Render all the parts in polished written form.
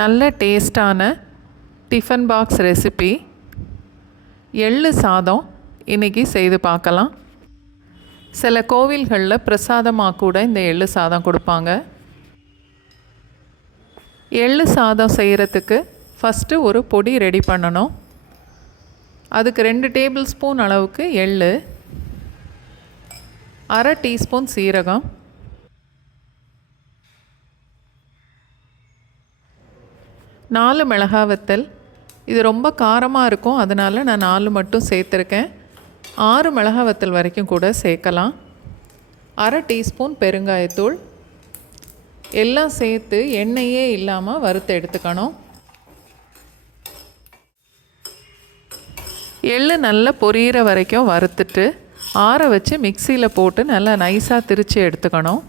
நல்ல டேஸ்டான tiffin box recipe எள்ளு சாதம் இன்றைக்கி செய்து பார்க்கலாம். சில கோவில்களில் பிரசாதமாக கூட இந்த எள்ளு சாதம் கொடுப்பாங்க. எள்ளு சாதம் செய்கிறதுக்கு ஃபஸ்ட்டு ஒரு பொடி ரெடி பண்ணணும். அதுக்கு 2 டேபிள் ஸ்பூன் அளவுக்கு எள்ளு, 1/2 டீஸ்பூன் சீரகம், 4 மிளகாய் வத்தல். இது ரொம்ப காரமாக இருக்கும், அதனால் நான் 4 மட்டும் சேர்த்துருக்கேன். 6 மிளகாய் வத்தல் வரைக்கும் கூட சேர்க்கலாம். 1/2 டீஸ்பூன் பெருங்காயத்தூள். எல்லாம் சேர்த்து எண்ணெயே இல்லாமல் வறுத்து எடுத்துக்கணும். எள்ளு நல்லா பொரியிற வரைக்கும் வறுத்துட்டு ஆற வச்சு மிக்சியில் போட்டு நல்லா நைஸாக திரித்து எடுத்துக்கணும்.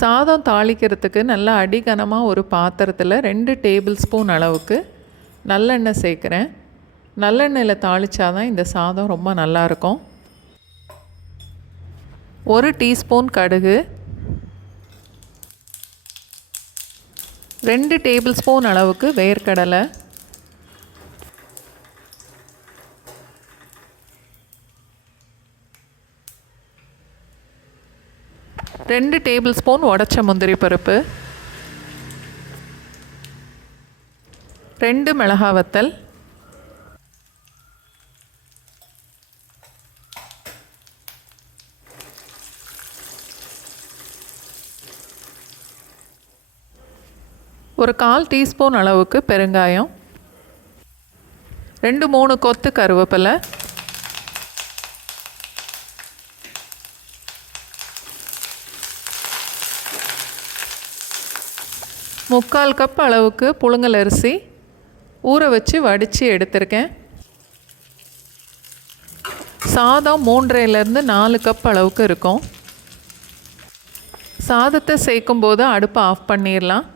சாதம் தாளிக்கிறதுக்கு நல்லா அடிகனமாக ஒரு பாத்திரத்தில் 2 டேபிள் ஸ்பூன் அளவுக்கு நல்லெண்ணெய் சேர்க்குறேன். நல்லெண்ணெயில் தாளித்தாதான் இந்த சாதம் ரொம்ப நல்லாயிருக்கும். 1 டீஸ்பூன் கடுகு, 2 டேபிள் ஸ்பூன் அளவுக்கு வேர்க்கடலை, 2 டேபிள் ஸ்பூன் உடைச்ச முந்திரி பருப்பு, 2 மிளகாய் வத்தல், ஒரு 1/4 டீஸ்பூன் அளவுக்கு பெருங்காயம், 2-3 கொத்து கருவேப்பிலை, 3/4 கப் அளவுக்கு புழுங்கல் அரிசி ஊற வச்சு வடித்து எடுத்திருக்கேன். சாதம் 3.5லேருந்து 4 கப் அளவுக்கு இருக்கும். சாதத்தை சேர்க்கும்போது அடுப்பை ஆஃப் பண்ணிடலாம்.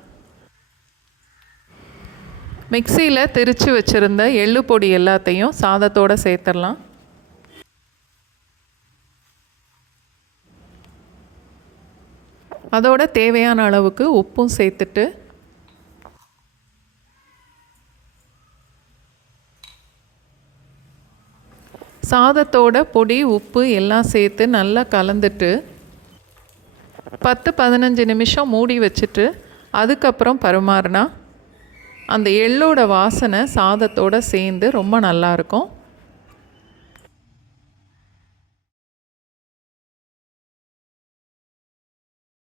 மிக்சியில் திரித்து வச்சுருந்த எள்ளு பொடி எல்லாத்தையும் சாதத்தோடு சேர்த்துடலாம். அதோட தேவையான அளவுக்கு உப்பும் சேர்த்துட்டு சாதத்தோட பொடி உப்பு எல்லாம் சேர்த்து நல்லா கலந்துட்டு 10-15 நிமிஷம் மூடி வச்சுட்டு அதுக்கப்புறம் பரிமாறினா அந்த எள்ளோட வாசனை சாதத்தோடு சேர்ந்து ரொம்ப நல்லாயிருக்கும்.